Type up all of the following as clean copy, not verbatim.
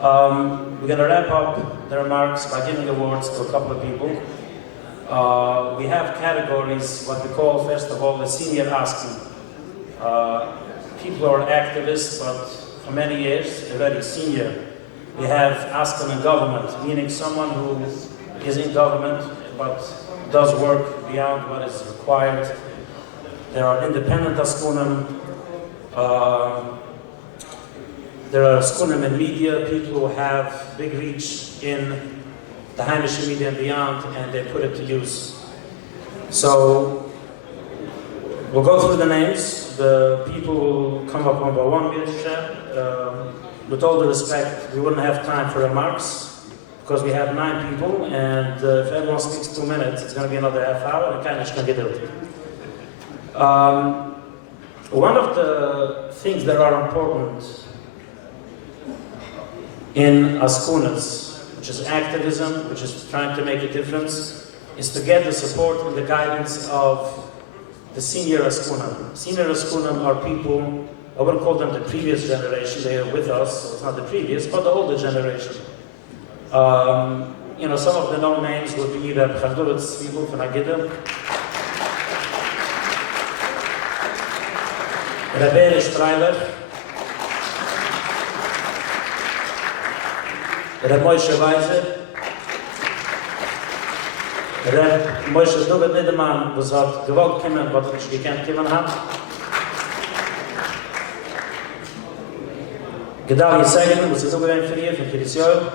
We're going to wrap up the remarks by giving awards to a couple of people. We have categories, what we call, first of all, the senior asking. People who are activists, but for many years, they're very senior. We have asking in government, meaning someone who is in government, but does work beyond what is required. There are independent askunim. There are askunim in media, people who have big reach in the Haimish media and beyond, and they put it to use. So, we'll go through the names. The people will come up one by one, with all due respect, we wouldn't have time for remarks, because we have 9 people, and if everyone speaks 2 minutes, it's going to be another half hour, and kind of can get it. One of the things that are important in askunas, which is activism, which is trying to make a difference, is to get the support and the guidance of the senior askunam. Senior askunam are people, I wouldn't call them the previous generation, they are with us, so it's not the previous, but the older generation. You know, some of the known names would be Reb Chardovitz Zwiebel from Agidem, Reb Streiler, Reb Moshe Weiser, Reb Moshe Dovet Niederman, was hat gewollt kommen, was nicht gekannt kommen hat. Gedalia Sagen, was ist auch gewähnt für ihr, von Kirisjöl.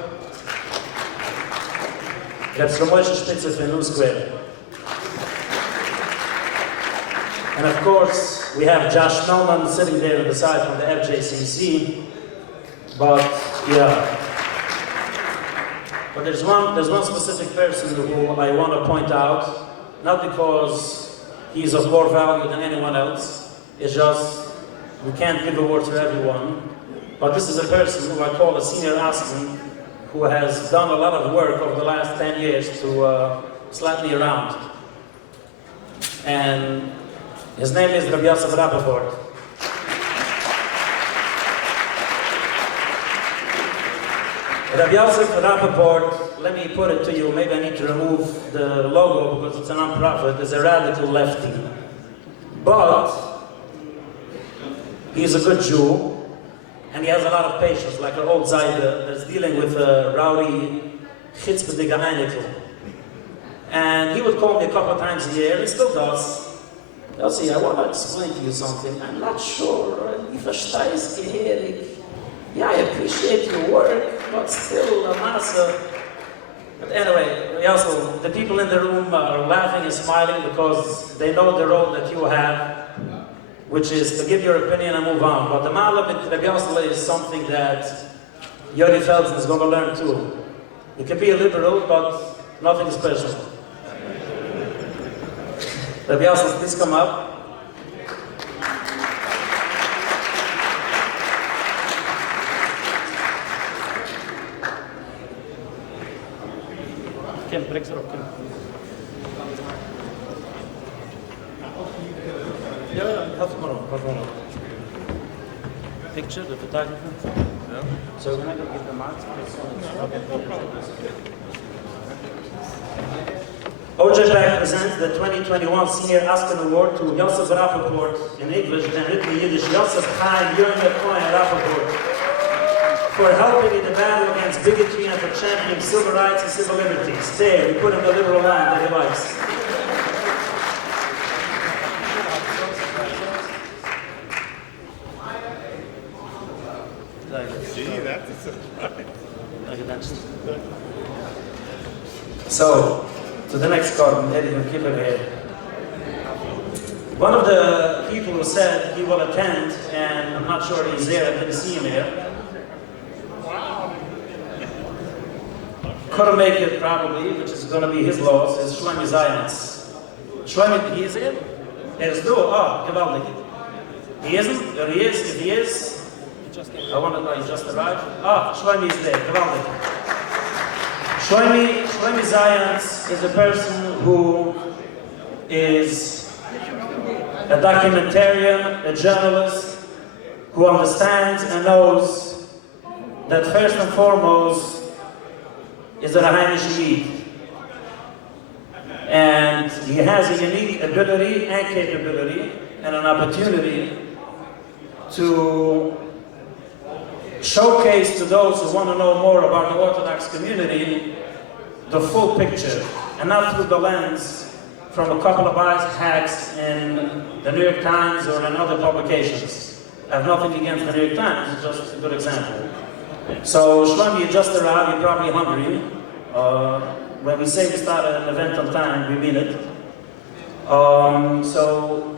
Reb Moshe Spitze von New Square. And of course, we have Josh Snowman sitting there on the side from the FJCC, but yeah. But there's one specific person who I want to point out, not because he's of more value than anyone else, it's just we can't give awards for everyone, but this is a person who I call a senior asking, who has done a lot of work over the last 10 years to slap me around. And his name is Rabbi Yosef Rappaport. Rabbi Yosef Rappaport, let me put it to you, maybe I need to remove the logo because it's a non-profit, is a radical lefty. But he's a good Jew, and he has a lot of patience, like an old Zayda that's dealing with a rowdy chitzpediga Einekel. And he would call me a couple of times a year, he still does. Elsie, I want to explain to you something. I'm not sure. Yeah, I appreciate your work, but still, But anyway, also, the people in the room are laughing and smiling because they know the role that you have, which is to give your opinion and move on. But the Ma'ala with Rabbi Yosef is something that Yoni Feldman is going to learn too. You can be a liberal, but nothing special. Rabbi Yosef, please come up. Kim, bring it up, Kim. Yeah, have tomorrow. Picture, the photographer. Yeah. So we're not going to give the marks. OJPAC presents the 2021 Senior Asken Award to Yosef Rappaport in English, and written in Yiddish, Yosef Chaim Yonah Cohen Rappaport, for helping in the battle against bigotry and for championing civil rights and civil liberties. There, we put in the liberal line, the device. Gee, that's a surprise. So, to the next card, Eddie will keep it here. One of the people who said he will attend, and I'm not sure he's there, I didn't see him here. Couldn't make it probably, which is going to be his loss, is Shlomi Zayans. Shlomi, he is here? There's no, gewaldig. He isn't? Or he is? If he is, I want to know, he just arrived. Shlomi is there, gewaldig. Shlomi Zayans is a person who is a documentarian, a journalist, who understands and knows that first and foremost is a Rahanish Yid. And he has a unique ability and capability and an opportunity to showcase to those who want to know more about the Orthodox community the full picture, and not through the lens from a couple of hacks in the New York Times or in other publications. I have nothing against the New York Times, it's just a good example. So Shlomi, you just arrived, you're probably hungry. When we say we start an event on time, we mean it. So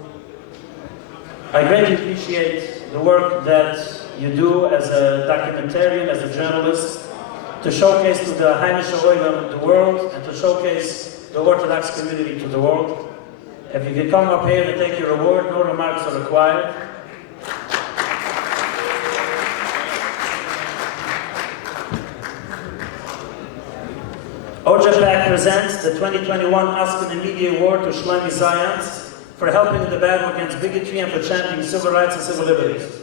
I greatly appreciate the work that you do as a documentarian, as a journalist, to showcase to the Heimische Oilem the world and to showcase the Orthodox community to the world. If you can come up here to take your award, no remarks are required. OJPAC presents the 2021 Oscar and Media Award to Shlomi Zayans for helping in the battle against bigotry and for championing civil rights and civil liberties.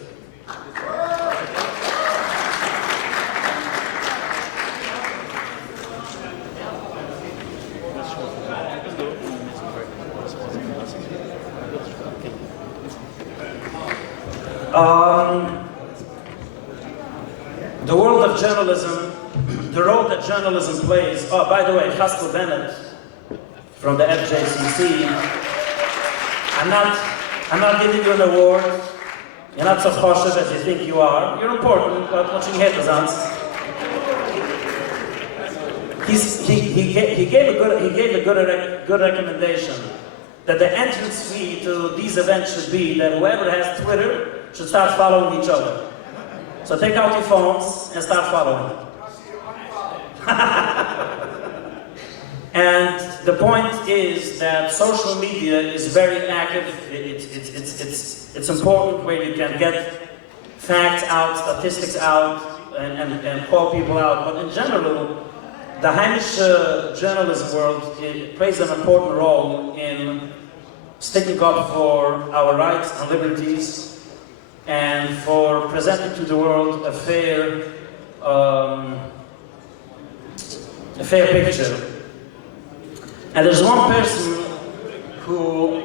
The world of journalism, the role that journalism plays. Oh, by the way, Haskell Bennett from the FJCC. I'm not giving you an award. You're not so cautious as you think you are. You're important, but watching head is honest. He gave a good recommendation that the entrance fee to these events should be that whoever has Twitter should start following each other. So take out your phones and start following. And the point is that social media is very active. It's important where you can get facts out, statistics out, and call people out. But in general, the Heimische journalism world plays an important role in sticking up for our rights and liberties and for presenting to the world a fair picture. And there's one person who,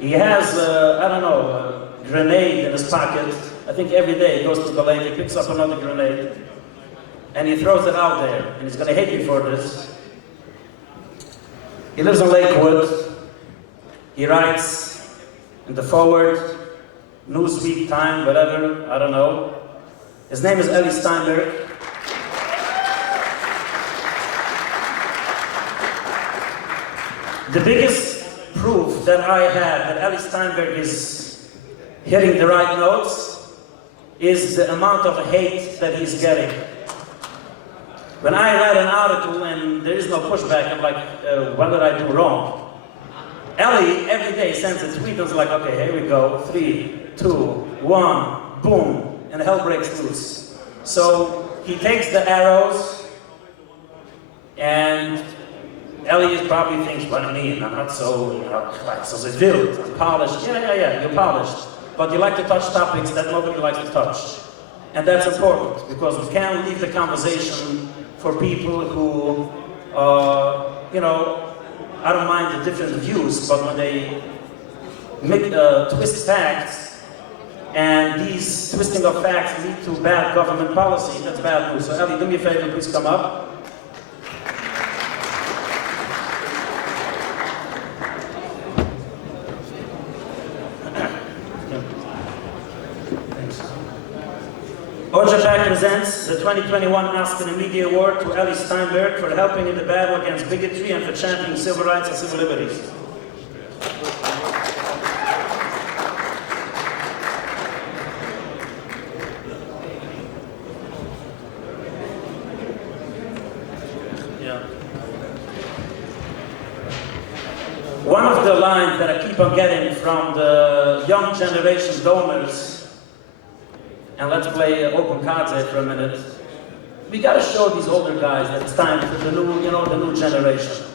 he has, a grenade in his pocket. I think every day he goes to the lake, he picks up another grenade, and he throws it out there, and he's going to hate me for this. He lives in Lakewood. He writes in the Forward, Newsweek, Time, whatever, I don't know. His name is Eli Steinberg. The biggest proof that I have that Eli Steinberg is hitting the right notes is the amount of hate that he's getting. When I write an article and there is no pushback, I'm like, what did I do wrong? Eli every day sends a tweet and is like, okay, here we go, 3, 2, 1, boom, and hell breaks loose. So he takes the arrows, and Eli probably thinks, what do you mean? I'm not so, so wild, I'm polished. Yeah, you're polished. But you like to touch topics that nobody likes to touch. And that's important, because we can't leave the conversation for people who, I don't mind the different views, but when they twist facts, and these twisting of facts lead to bad government policy, that's bad news. So Eli, do me a favor, please come up. OJPAC presents the 2021 Oscar and Media Award to Eli Steinberg for helping in the battle against bigotry and for championing civil rights and civil liberties. Yeah. One of the lines that I keep on getting from the young generation donors, and let's play open cards here for a minute. We got to show these older guys that it's time for the new generation.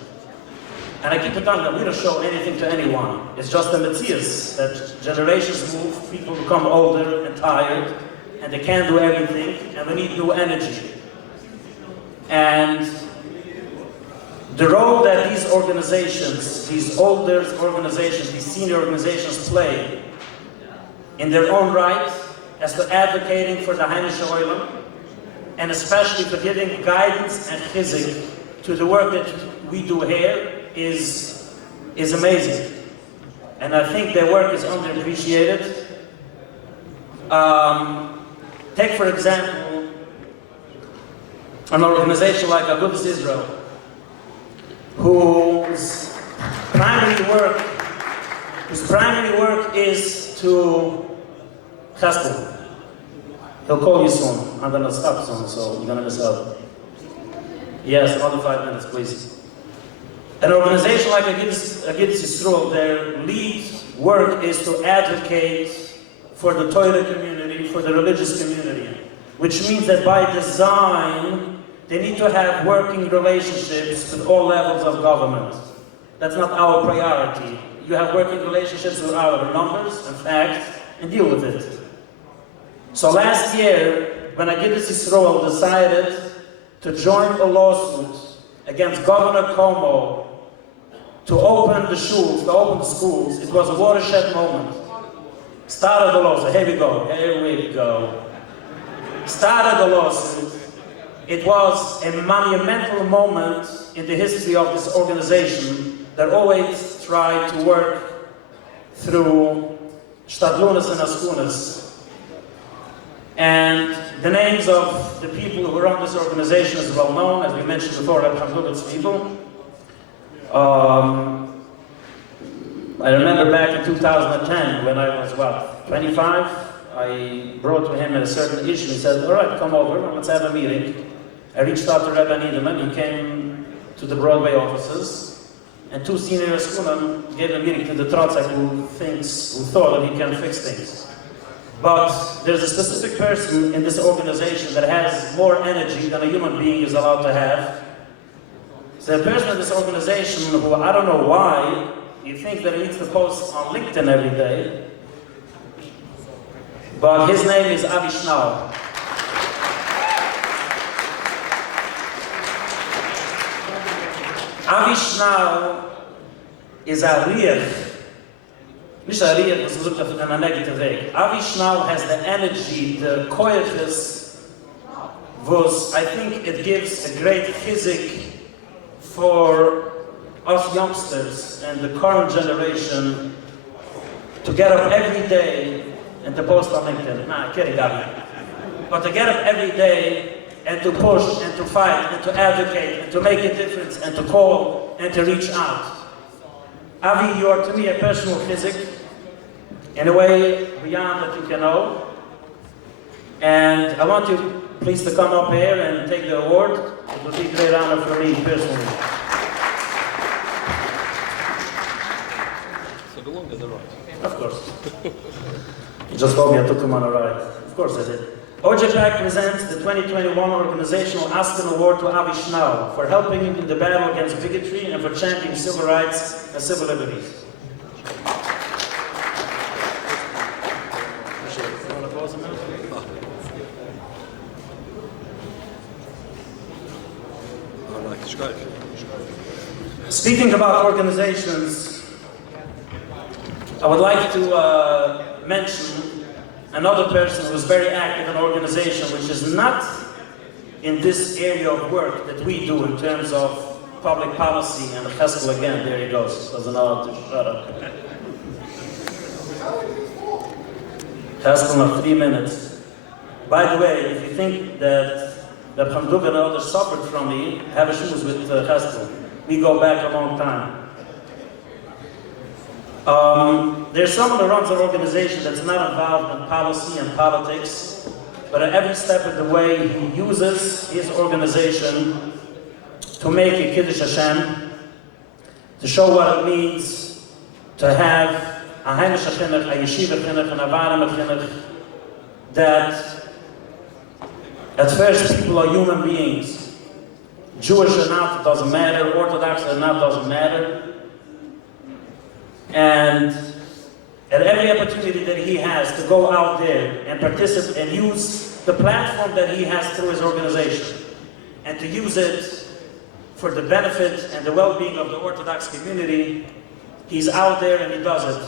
And I keep it on that we don't show anything to anyone. It's just the Matthias that generations move, people become older and tired, and they can't do everything, and we need new energy. And the role that these organizations, these older organizations, these senior organizations play in their own right as to advocating for the Heimische Oilem, and especially for giving guidance and chizik to the work that we do here is amazing. And I think their work is underappreciated. Take for example, an organization like Agudas Israel, whose primary work is to chesed. He'll call you soon. I'm gonna stop soon, so you're gonna miss out. Yes, another 5 minutes, please. An organization like Agudas Yisrael, their lead work is to advocate for the Torah community, for the religious community, which means that by design, they need to have working relationships with all levels of government. That's not our priority. You have working relationships with our numbers and facts, and deal with it. So last year, when Agudas Yisrael decided to join a lawsuit against Governor Cuomo to open the shuls, to open the schools, it was a watershed moment. Started the lawsuit. Here we go. Started the lawsuit. It was a monumental moment in the history of this organization that always tried to work through shtadlunas and askunas. And the names of the people who run this organization is well known, as we mentioned before, Hamdulit's people. I remember back in 2010, when I was, 25, I brought to him a certain issue. He said, all right, come over, let's have a meeting. I reached out to Rabbi Niederman. He came to the Broadway offices, and two senior askunim gave a meeting to the Trotzak who thought that he can fix things. But there's a specific person in this organization that has more energy than a human being is allowed to have. So a person in this organization who, I don't know why, you think that he needs to post on LinkedIn every day, but his name is Avi Schnau. Avi Schnau is a riech. Nicht a riech, was looked in a negative way. Avi Schnau has the energy, the koyachis, was, I think it gives a great chizik for us youngsters and the current generation to get up every day and to post on LinkedIn. Nah, kidding, Avi. But to get up every day and to push and to fight and to advocate and to make a difference and to call and to reach out. Avi, you are to me a personal chizik in a way beyond that you can know. And I want you please to come up here and take the award. It will be a great honor for me personally. So the one is a right. Of course. You just told me I took him on a ride. Of course I did. OJPAC presents the 2021 Organizational Aspen Award to Avi Schnau for helping in the battle against bigotry and for championing civil rights and civil liberties. Speaking about organizations, I would like to mention another person who is very active in an organization which is not in this area of work that we do in terms of public policy, and Cheskel again, there he goes, doesn't know how to shut up. Cheskel of 3 minutes. By the way, if you think that Hamduk and others suffered from me, have issues with Cheskel. We go back a long time. There's someone who runs an organization that's not involved in policy and politics, but at every step of the way he uses his organization to make a Kiddush Hashem, to show what it means to have a Heimish Chinuch, a Yeshiva Chinuch, and a Varam Chinuch, that at first people are human beings. Jewish or not, doesn't matter. Orthodox or not, doesn't matter. And at every opportunity that he has to go out there and participate and use the platform that he has through his organization and to use it for the benefit and the well-being of the Orthodox community. He's out there and he does it.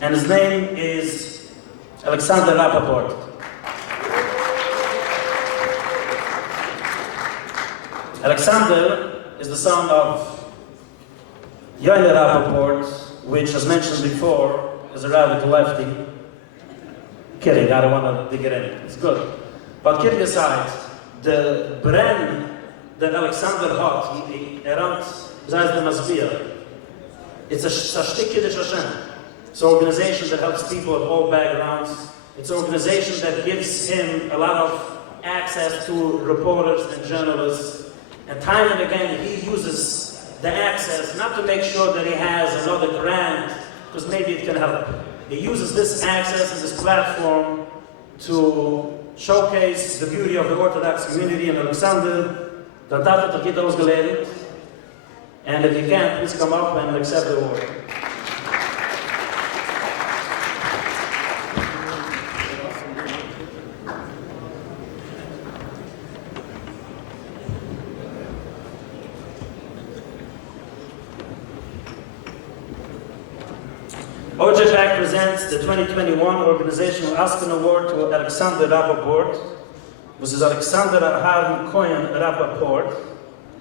And his name is Alexander Rappaport. Alexander is the son of Yoel Rappaport, which, as mentioned before, is a radical lefty. Kidding, I don't want to dig it in. It's good. But kidding aside, the brand that Alexander hat, rand, says the Masbia, it's a shtik Kiddush Hashem. It's an organization that helps people of all backgrounds. It's an organization that gives him a lot of access to reporters and journalists. And time and again, he uses the access not to make sure that he has another grant, because maybe it can help. He uses this access and this platform to showcase the beauty of the Orthodox community in Alexander. And if you can, please come up and accept the award. OJPAC presents the 2021 Organizational Aspen Award to Alexander Rappaport, which is Alexander Aharon Cohen Rappaport,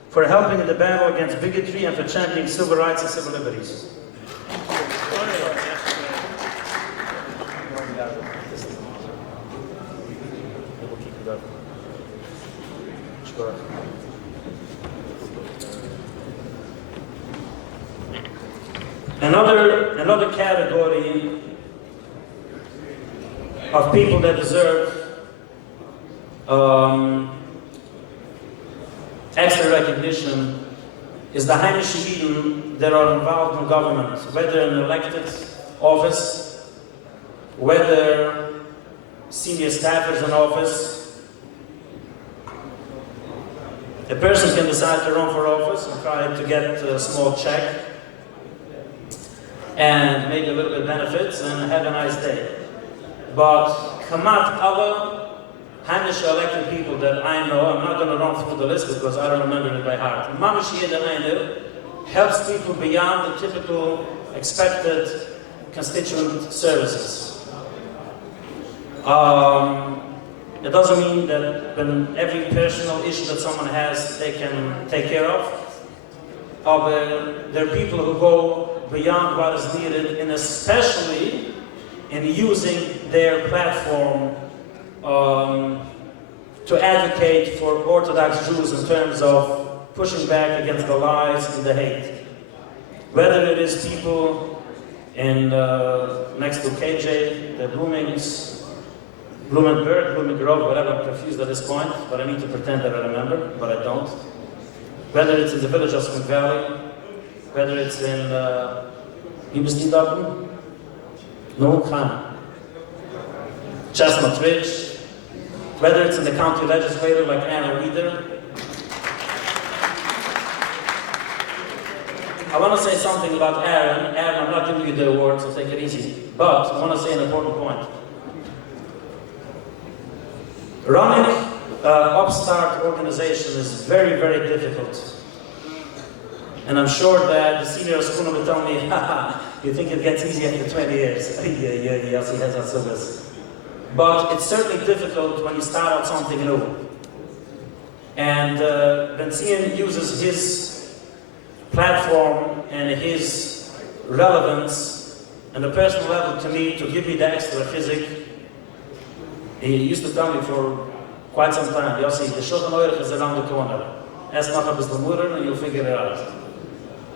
for helping in the battle against bigotry and for championing civil rights and civil liberties. Another category of people that deserve extra recognition is the Heimish Yidden that are involved in government, whether in elected office, whether senior staffers in office. A person can decide to run for office and try to get a small check and make a little bit of benefits and have a nice day. But Kamat Allah, Heimish elected people that I know, I'm not going to run through the list because I don't remember it by heart. Mamish Yedanainer helps people beyond the typical expected constituent services. It doesn't mean that when every personal issue that someone has, they can take care of. There are people who go beyond what is needed, and especially in using their platform to advocate for Orthodox Jews in terms of pushing back against the lies and the hate. Whether it is people in next to KJ, the Blumengrove, whatever, I'm confused at this point, but I need to pretend that I remember, but I don't. Whether it's in the village of Spring Valley, whether it's in Chestnut Ridge, whether it's in the county legislature like Aaron Reeder. I want to say something about Aaron. Aaron, I'm not giving you the award, so take it easy. But I want to say an important point. Running upstart organization is very, very difficult. And I'm sure that the senior Askuna will tell me, haha, you think it gets easy after 20 years? Yes, he has that service. But it's certainly difficult when you start out something new. And Benzien uses his platform and his relevance and the personal level to me to give me the extra physic. He used to tell me for quite some time, Yossi, the Shulchan Aruch is around the corner. Ask noch a bisschen more and you'll figure it out.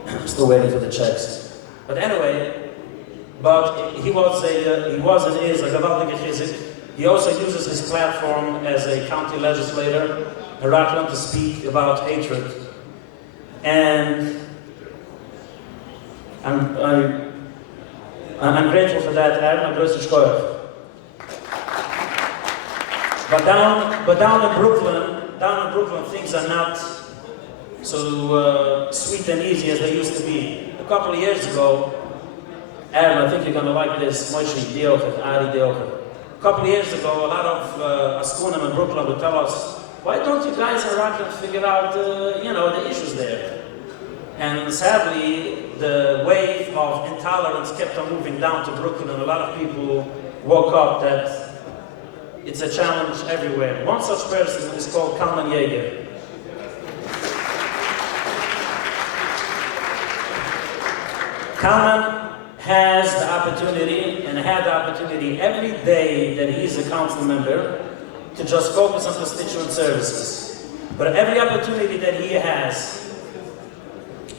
I'm still waiting for the checks. But anyway, he was and is a gewaltige chizik. He also uses his platform as a county legislator in Rockland to speak about hatred. And I'm grateful for that, Aaron. I'm größte Steuer. But down in Brooklyn, things are not so sweet and easy as they used to be. A couple of years ago, Aaron, I think you're going to like this. Moshe Diocher, Ari Diocher. A couple of years ago, a lot of Askunim in Brooklyn would tell us, why don't you guys in Rockland figure out, the issues there? And sadly, the wave of intolerance kept on moving down to Brooklyn, and a lot of people woke up that it's a challenge everywhere. One such person is called Kalman Yeager. Kalman has the opportunity, and had the opportunity every day that he's a council member, to just focus on constituent services. But every opportunity that he has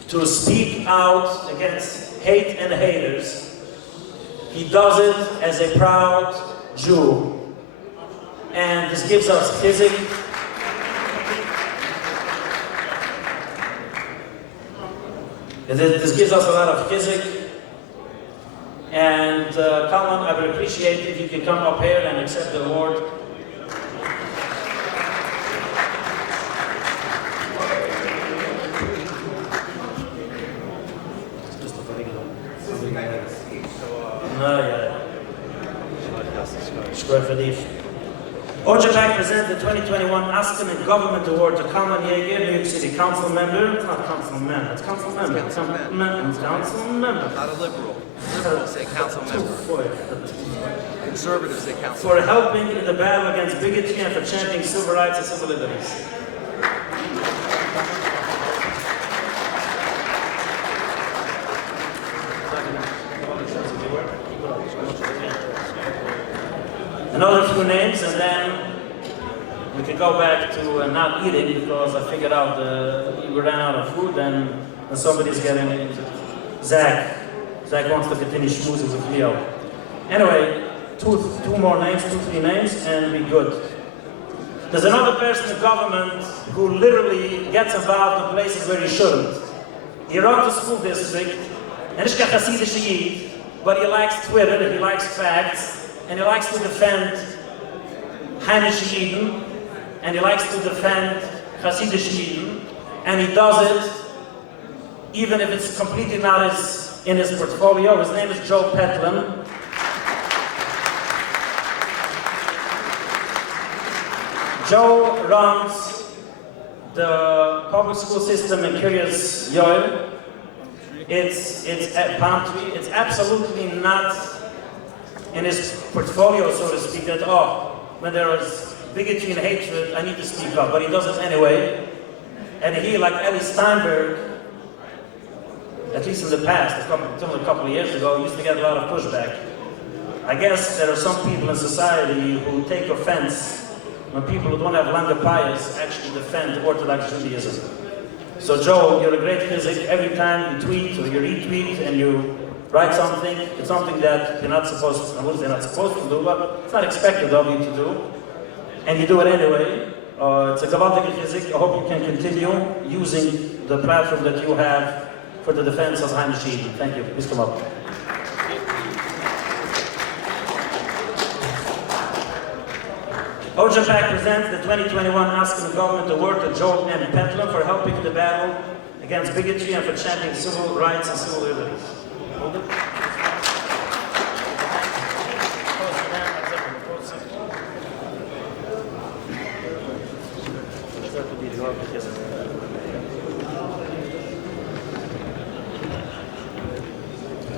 to speak out against hate and haters, he does it as a proud Jew. And this gives us chizik. This gives us a lot of chizik. And Kalman, I would appreciate if you could come up here and accept the award. OJPAC presents the 2021 Aspen Government Award to Kalman Yeager, New York City Council member. It's not council member, it's council member. It's council member. Not a liberal. Liberals say council member. Conservatives say council For helping in the battle against bigotry and for championing civil rights and civil liberties. Another few names, and then we can go back to not eating, because I figured out we ran out of food, and somebody's getting into Zach. Zach wants to continue schmoozing with Leo. Anyway, two more names, 2-3 names, and be good. There's another person in government who literally gets involved in places where he shouldn't. He runs the school district, and he's a Hasidic Yid, but he likes Twitter, he likes facts, and he likes to defend Heimish Yidden, and he likes to defend Hasidic Yidden, and he does it even if it's completely not in his portfolio. His name is Joe Petlin. Joe runs the public school system in Kiryas Yoel. It's at Palm Tree. It's absolutely not in his portfolio, so to speak, that, when there is bigotry and hatred, I need to speak up, but he does it anyway. And he, like Eli Steinberg, at least in the past, until a couple of years ago, used to get a lot of pushback. I guess there are some people in society who take offense when people who don't have lange pious actually defend Orthodox Judaism. So Joe, you're a great chizik. Every time you tweet or you retweet and you write something, it's something that you're not supposed to, I wouldn't say not supposed to do, but it's not expected of you to do. And you do it anyway. It's a gewaltige chizik. I hope you can continue using the platform that you have for the defense of Heimish Yidden. Thank you. Please come up. OJPAC presents the 2021 Aspen Government Award to Joel M. Petlin for helping the battle against bigotry and for championing civil rights and civil liberties. Hold it.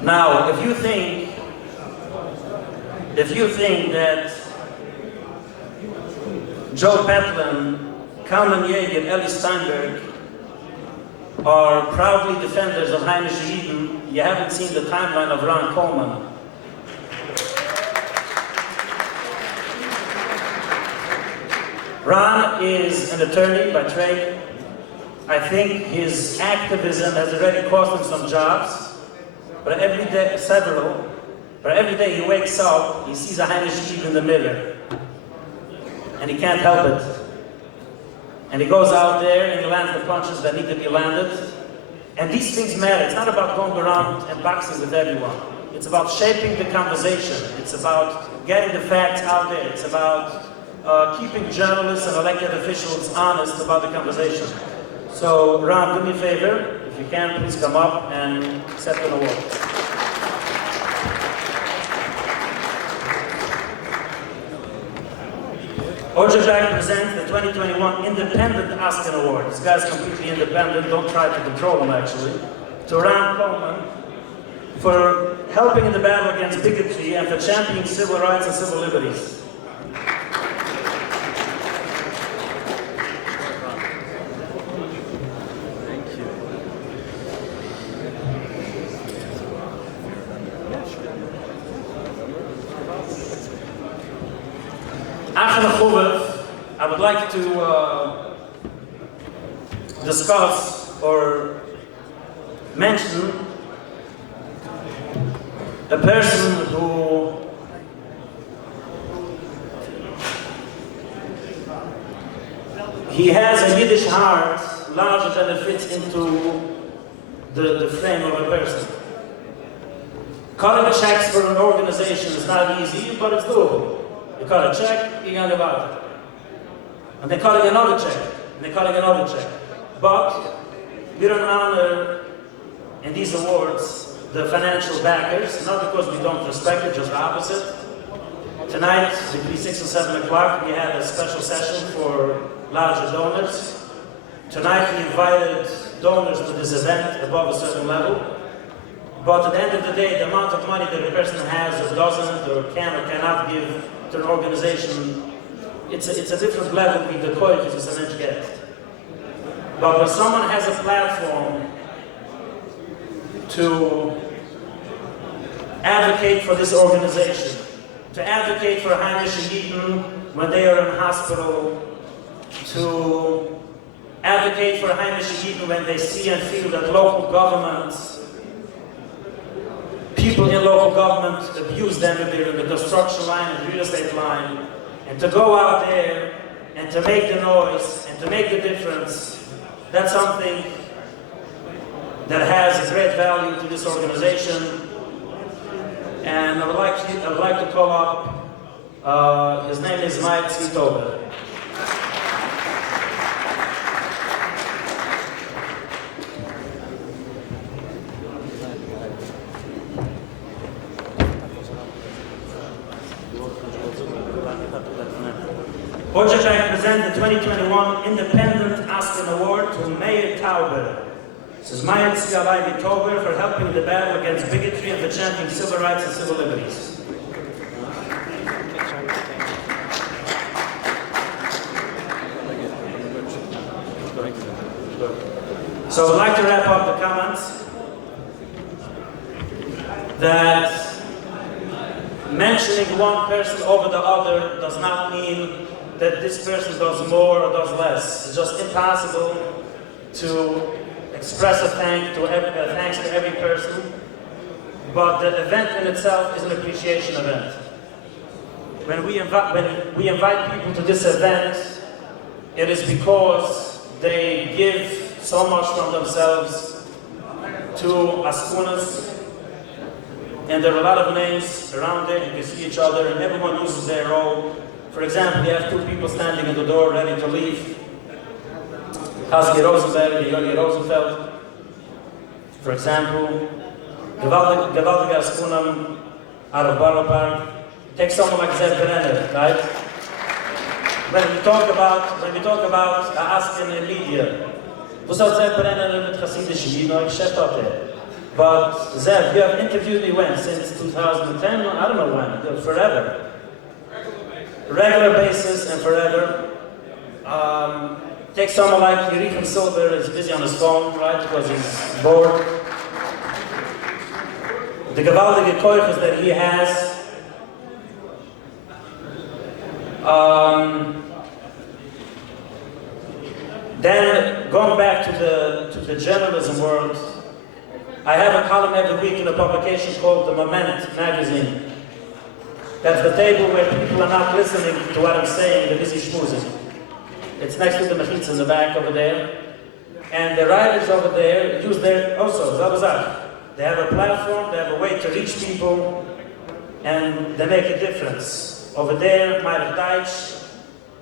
Now, if you think that Joe Petlin, Kalman Yeager, and Eli Steinberg are proudly defenders of Heimish Yidden, you haven't seen the timeline of Ron Coleman. Ron is an attorney by trade. I think his activism has already cost him some jobs. But every day, every day he wakes up, he sees a Heimish Yid in the mirror. And he can't help it. And he goes out there and he lands the punches that need to be landed. And these things matter. It's not about going around and boxing with everyone. It's about shaping the conversation. It's about getting the facts out there. It's about keeping journalists and elected officials honest about the conversation. So, Ron, do me a favor. If you can, please come up and accept an award. OJPAC presents the 2021 Independent Askin Award. This guy's completely independent, don't try to control him actually. To Ron Coleman for helping in the battle against bigotry and for championing civil rights and civil liberties. I would like to discuss or mention a person who he has a Yiddish heart larger than it fits into the frame of a person. Cutting checks for an organization is not easy, but it's doable. You cut a check, you can live out it. And they're cutting another check, and they're cutting another check. But we don't honor in these awards the financial backers, not because we don't respect it, just the opposite. Tonight, between 6 and 7 o'clock, we had a special session for larger donors. Tonight, we invited donors to this event above a certain level. But at the end of the day, the amount of money that a person has or doesn't or can or cannot give to an organization, it's a different level with the koich as a mensch get. But when someone has a platform to advocate for this organization, to advocate for Heimische Yidden when they are in hospital, to advocate for Heimische Yidden when they see and feel that local governments, people in local government abuse them if they're in the construction line and the real estate line, and to go out there and to make the noise and to make the difference, that's something that has a great value to this organization. And I would like to call up, his name is Mike Tzitober. OJPAC presents the 2021 Independent Askin Award to Meir Tauber. This is Meir Tauber for helping the battle against bigotry and for championing civil rights and civil liberties. So I'd like to wrap up the comments that mentioning one person over the other does not mean that this person does more or does less. It's just impossible to express a thanks to every person, but the event in itself is an appreciation event. When we invite people to this event, it is because they give so much from themselves to Askunas, and there are a lot of names around there. You can see each other, and everyone uses their role. For example, you have two people standing in the door ready to leave. Husky Rosenberg and Yogi Rosenfeld. For example, gewaltige Askunam out of Borough Park. Take someone like Zev Brenner, right? When we talk about Askin in media, was hat Zev Brenner mit Hasidische Wiener geschäft hat er. But Zev, you have interviewed me when? Since 2010? I don't know when, forever. Regular basis and forever. Take someone like Yerichem Silver, is busy on his phone, right, because he's bored. The gewaltige koiches that he has. Then, going back to the journalism world, I have a column every week in a publication called The Moment magazine. That's the table where people are not listening to what I'm saying, they're busy schmoozing. It's next to the machitza in the back over there. And the writers over there use their, also, they have a platform, they have a way to reach people, and they make a difference. Over there, Meir Deitch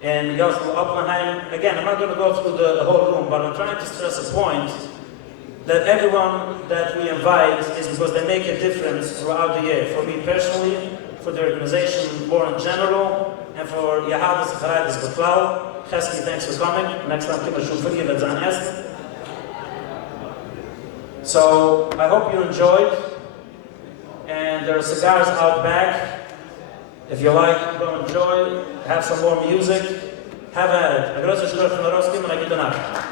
and Yosel Oppenheim. Again, I'm not going to go through the whole room, but I'm trying to stress a point that everyone that we invite is because they make a difference throughout the year. For me personally, for the organization more in general, and for Yahal Zacharadis Baklal. Chesky, thanks for coming. Next time, Kima Shufri, that's on Est. So, I hope you enjoyed. And there are cigars out back. If you like, go enjoy. Have some more music. Have at it.